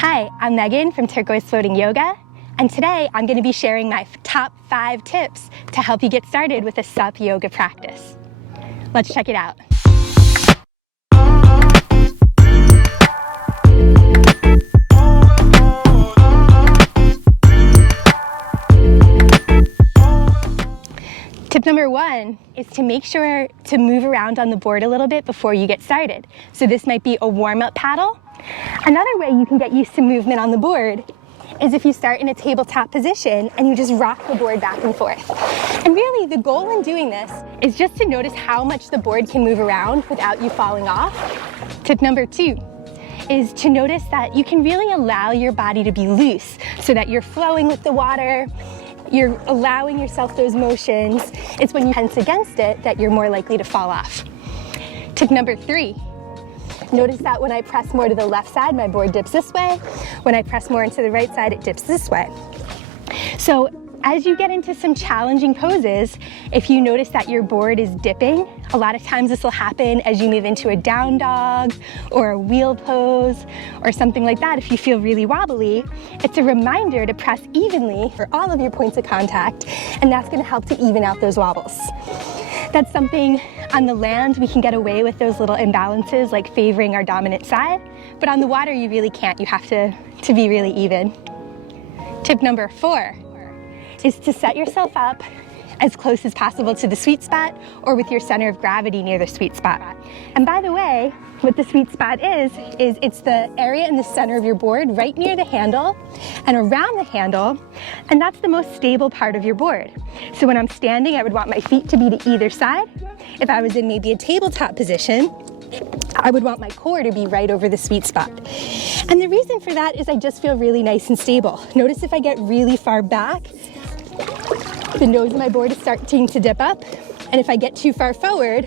Hi, I'm Meghan from Turquoise Floating Yoga, and today I'm going to be sharing my top 5 tips to help you get started with a SUP yoga practice. Let's check it out. Tip number 1 is to make sure to move around on the board a little bit before you get started. So this might be a warm-up paddle. Another way you can get used to movement on the board is if you start in a tabletop position and you just rock the board back and forth. And really the goal in doing this is just to notice how much the board can move around without you falling off. Tip number 2 is to notice that you can really allow your body to be loose so that you're flowing with the water. You're allowing yourself those motions. It's when you tense against it that you're more likely to fall off. Tip number 3, notice that when I press more to the left side, my board dips this way. When I press more into the right side, it dips this way. So as you get into some challenging poses, if you notice that your board is dipping, a lot of times this will happen as you move into a down dog or a wheel pose or something like that. If you feel really wobbly, it's a reminder to press evenly for all of your points of contact, and that's going to help to even out those wobbles. That's something on the land we can get away with those little imbalances like favoring our dominant side, but on the water you really can't. You have to be really even. Tip number 4 is to set yourself up as close as possible to the sweet spot or with your center of gravity near the sweet spot. And by the way, what the sweet spot is it's the area in the center of your board right near the handle and around the handle, and that's the most stable part of your board. So when I'm standing, I would want my feet to be to either side. If I was in maybe a tabletop position, I would want my core to be right over the sweet spot. And the reason for that is I just feel really nice and stable. Notice if I get really far back, the nose of my board is starting to dip up, and if I get too far forward,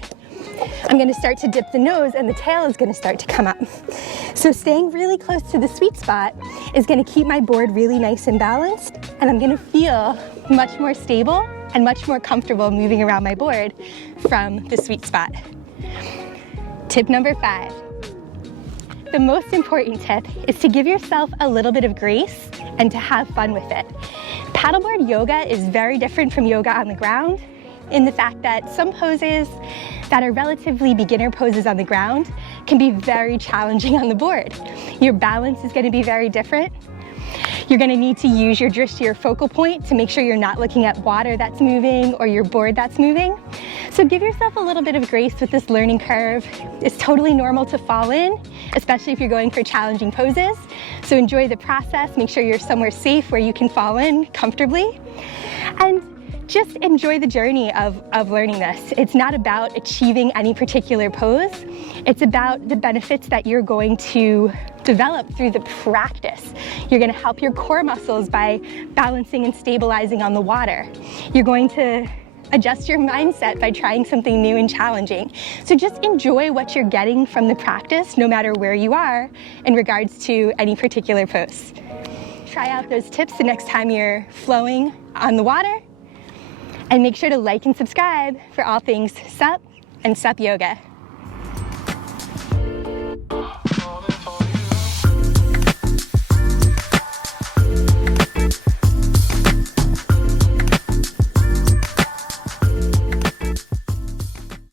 I'm going to start to dip the nose and the tail is going to start to come up. So staying really close to the sweet spot is going to keep my board really nice and balanced, and I'm going to feel much more stable and much more comfortable moving around my board from the sweet spot. Tip number 5. The most important tip is to give yourself a little bit of grace and to have fun with it. Paddleboard yoga is very different from yoga on the ground in the fact that some poses that are relatively beginner poses on the ground can be very challenging on the board. Your balance is going to be very different. You're going to need to use your your focal point to make sure you're not looking at water that's moving or your board that's moving. So give yourself a little bit of grace with this learning curve. It's totally normal to fall in, especially if you're going for challenging poses. So enjoy the process, make sure you're somewhere safe where you can fall in comfortably, and just enjoy the journey of learning this. It's not about achieving any particular pose. It's about the benefits that you're going to develop through the practice. You're going to help your core muscles by balancing and stabilizing on the water. You're going to adjust your mindset by trying something new and challenging. So just enjoy what you're getting from the practice, no matter where you are in regards to any particular pose. Try out those tips the next time you're flowing on the water, and make sure to like and subscribe for all things SUP and SUP Yoga.